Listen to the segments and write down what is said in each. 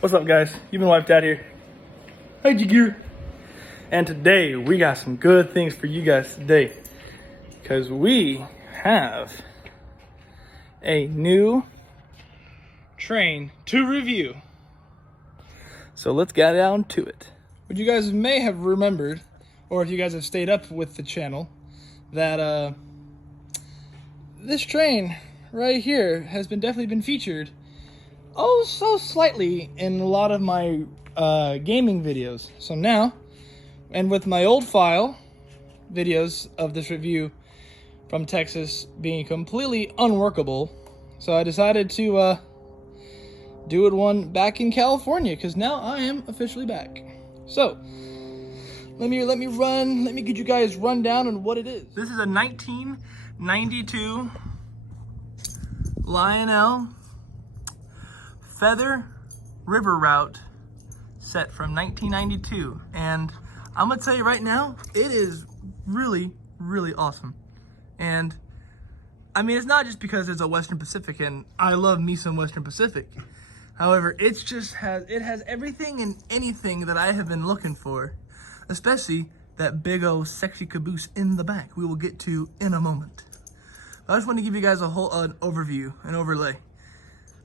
What's up, guys? You've been wiped out here. How'd you gear? And today we got some good things for you guys today, because we have a new train to review. So let's get down to it. What you guys may have remembered, or if you guys have stayed up with the channel, that this train right here has definitely been featured so slightly in a lot of my gaming videos. So now, and with my old file videos of this review from Texas being completely unworkable, so I decided to do one back in California, because now I am officially back. So let me get you guys rundown on what it is. This is a 1992 Lionel Feather River Route set from 1992, and I'm gonna tell you right now, it is really awesome. And I mean, it's not just because it's a Western Pacific, and I love me some Western Pacific. However, it has everything and anything that I have been looking for, especially that big old sexy caboose in the back we will get to in a moment. I just want to give you guys an overview, an overlay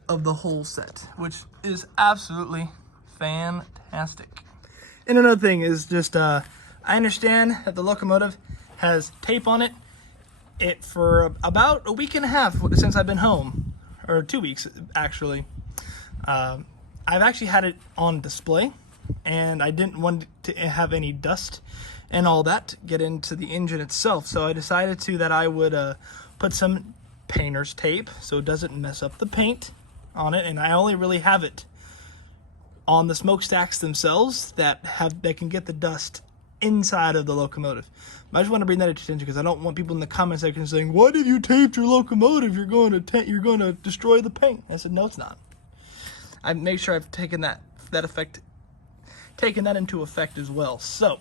of the whole set, which is absolutely fantastic. And another thing is just, I understand that the locomotive has tape on it for about a week and a half since I've been home, or 2 weeks actually. I've actually had it on display, and I didn't want to have any dust and all that get into the engine itself, so I decided that I would put some painter's tape so it doesn't mess up the paint on it. And I only really have it on the smokestacks themselves that can get the dust inside of the locomotive. I just want to bring that attention, because I don't want people in the comment section saying, "Why did you tape your locomotive? You're going to destroy the paint." I said, no, it's not. I make sure I've taken that into effect as well. So,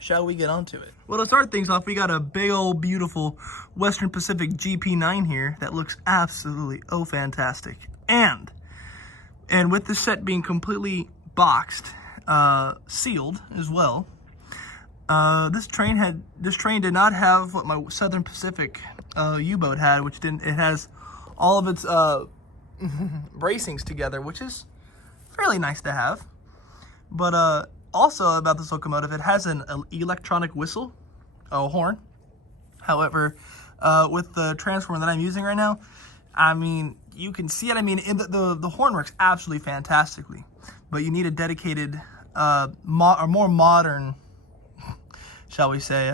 shall we get onto it? Well, to start things off, we got a big old beautiful Western Pacific GP9 here that looks absolutely fantastic. And with the set being completely boxed, sealed as well, this train did not have what my Southern Pacific U-boat had, which didn't. It has all of its bracings together, which is fairly nice to have. But also about this locomotive, it has an electronic whistle, horn. However, with the transformer that I'm using right now, I mean, you can see it. I mean, the horn works absolutely fantastically, but you need a dedicated, more modern, shall we say,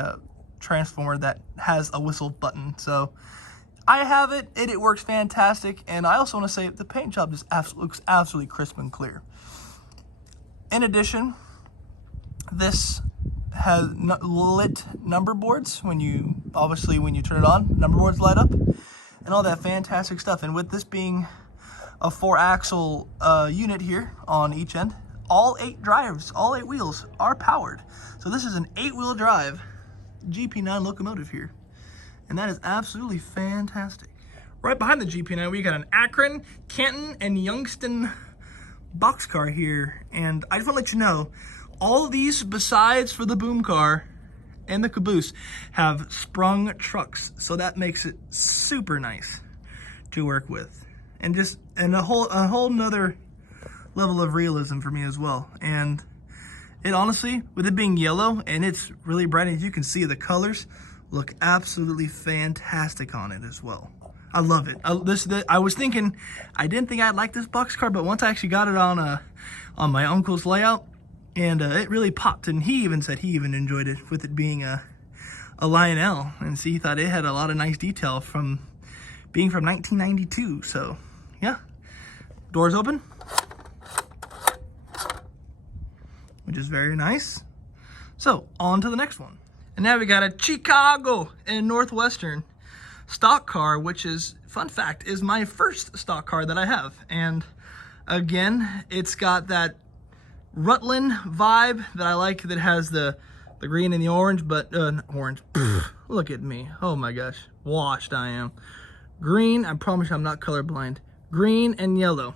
transformer that has a whistle button. So I have it, and it works fantastic. And I also want to say the paint job just looks absolutely crisp and clear. In addition, this has lit number boards when you turn it on. Number boards light up and all that fantastic stuff. And with this being a 4-axle unit here on each end, all 8 wheels are powered. So this is an 8-wheel drive GP9 locomotive here, and that is absolutely fantastic. Right behind the GP9, we got an Akron, Canton, and Youngston boxcar here. And I just want to let you know, all of these, besides for the boom car and the caboose, have sprung trucks, so that makes it super nice to work with, and a whole nother level of realism for me as well. And it honestly, with it being yellow and it's really bright, as you can see, the colors look absolutely fantastic on it as well. I love it. I didn't think I'd like this boxcar, but once I actually got it on my uncle's layout, and it really popped. And he even said he even enjoyed it, with it being a Lionel, and see, he thought it had a lot of nice detail from being from 1992. So yeah, doors open, which is very nice. So on to the next one. And now we got a Chicago and Northwestern stock car, which is, fun fact, is my first stock car that I have. And again, it's got that Rutland vibe that I like, that has the green and the orange, but orange. Look at me. Oh my gosh, washed I am. Green, I promise I'm not colorblind. Green and yellow.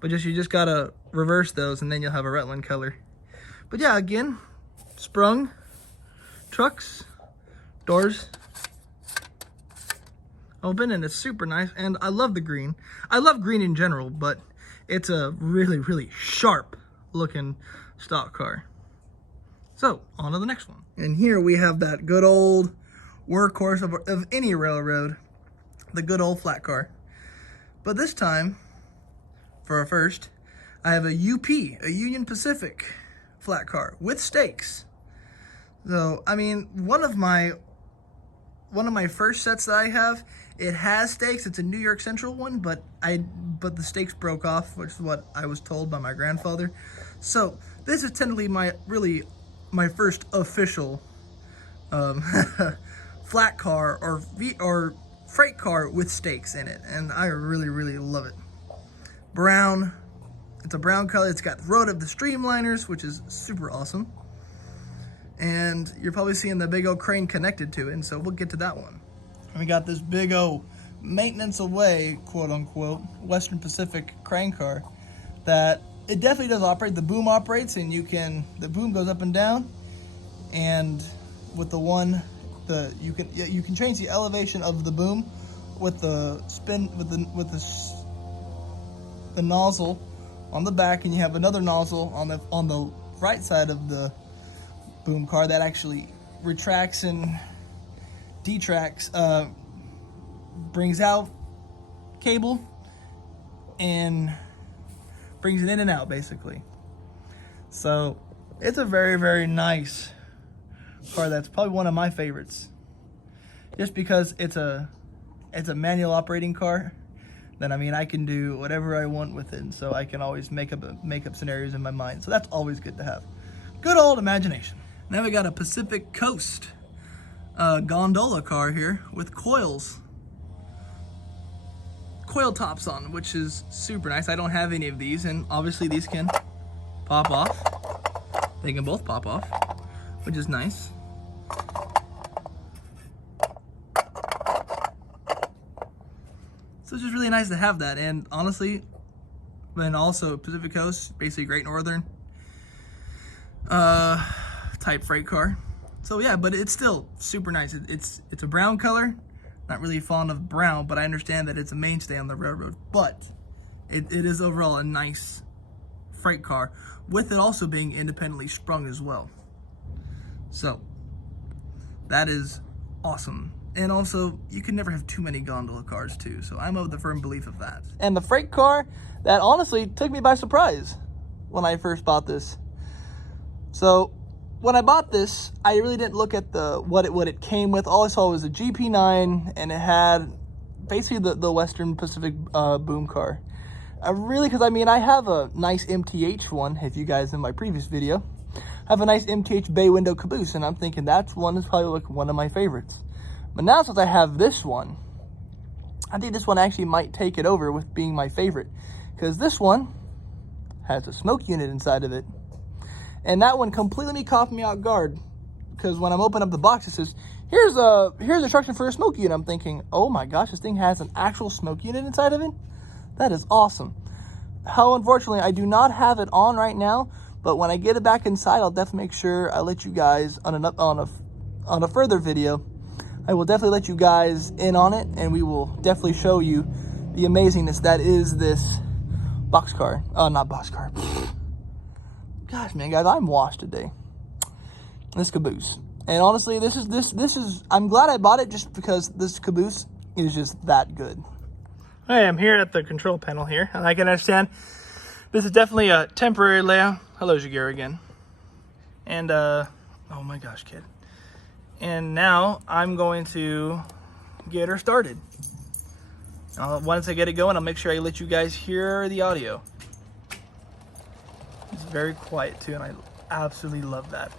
But you just gotta reverse those and then you'll have a Rutland color. But yeah, again, sprung trucks, doors open, and it's super nice. And I love the green. I love green in general, but it's a really, really sharp looking stock car. So on to the next one. And here we have that good old workhorse of any railroad, the good old flat car. But this time, for a first, I have a UP, a Union Pacific flat car with stakes. So, I mean, one of my first sets that I have, it has stakes. It's a New York Central one, but the stakes broke off, which is what I was told by my grandfather. So this is technically my first official flat car or freight car with stakes in it, and I really, really love it. Brown. It's a brown color. It's got Road of the Streamliners, which is super awesome. And you're probably seeing the big old crane connected to it, and so we'll get to that one. And we got this big old maintenance away, quote unquote, Western Pacific crane car that it definitely does operate. The boom operates, and the boom goes up and down, and with you can change the elevation of the boom with the spin with the nozzle on the back, and you have another nozzle on the right side of the boom car that actually retracts and detracts, brings out cable and brings it in and out, basically. So it's a very, very nice car. That's probably one of my favorites, just because it's a manual operating car. Then I mean, I can do whatever I want with it, and so I can always make up scenarios in my mind. So that's always good to have. Good old imagination. Now we got a Pacific Coast gondola car here with coil tops on, which is super nice. I don't have any of these, and obviously these can pop off. They can both pop off, which is nice. So it's just really nice to have that. And honestly, and also Pacific Coast, basically Great Northern type freight car. So yeah, but it's still super nice. It's a brown color. Not really fond of brown, but I understand that it's a mainstay on the railroad. But it is overall a nice freight car, with it also being independently sprung as well. So that is awesome. And also, you can never have too many gondola cars too, so I'm of the firm belief of that. And the freight car that honestly took me by surprise when I first bought this. So when I bought this, I really didn't look at what it came with. All I saw was a GP9, and it had basically the Western Pacific boom car. Because I mean, I have a nice MTH one. If you guys in my previous video, I have a nice MTH bay window caboose, and I'm thinking that's probably like one of my favorites. But now since I have this one, I think this one actually might take it over with being my favorite, because this one has a smoke unit inside of it. And that one completely caught me off guard, because when I'm opening up the box, it says, here's instruction for a smoke unit. I'm thinking, oh my gosh, this thing has an actual smoke unit inside of it? That is awesome. How unfortunately, I do not have it on right now, but when I get it back inside, I'll definitely make sure I let you guys on a further video. I will definitely let you guys in on it, and we will definitely show you the amazingness that is this boxcar. Not boxcar. Gosh, man, guys, I'm washed today. This caboose. And honestly, this is I'm glad I bought it, just because this caboose is just that good. I am here at the control panel here, and I can understand this is definitely a temporary layout. Hello, Jaguar again. And oh my gosh, kid. And now I'm going to get her started. Once I get it going, I'll make sure I let you guys hear the audio. It's very quiet too, and I absolutely love that.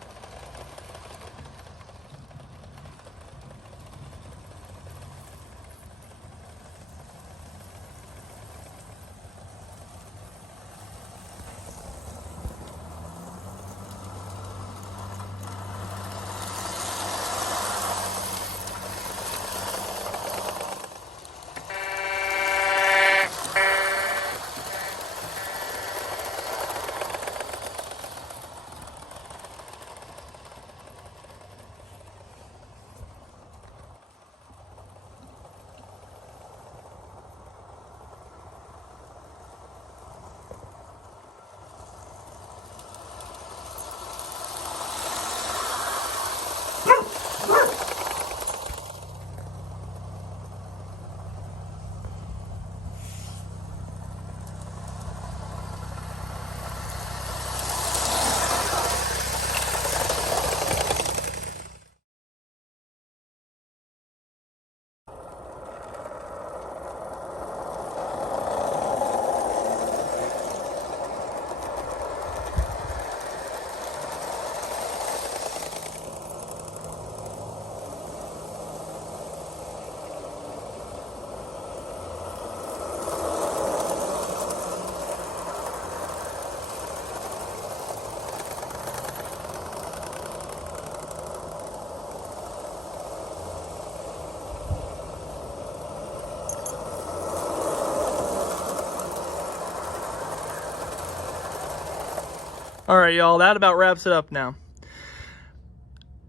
All right, y'all, that about wraps it up now.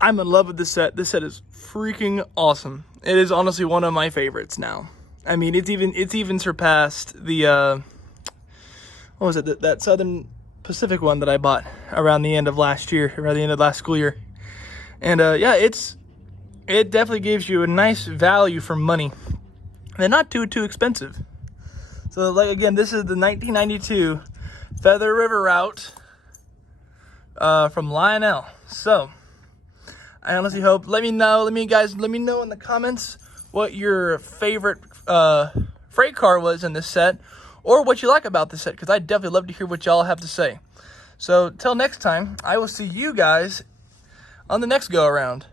I'm in love with this set. This set is freaking awesome. It is honestly one of my favorites now. I mean, it's even surpassed the what was it, that Southern Pacific one that I bought around the end of last year, around the end of last school year. And yeah, it definitely gives you a nice value for money. They're not too expensive. So like, again, this is the 1992 Feather River route from Lionel. So I honestly hope, let me know in the comments what your favorite freight car was in this set, or what you like about this set, because I'd definitely love to hear what y'all have to say. So till next time, I will see you guys on the next go around.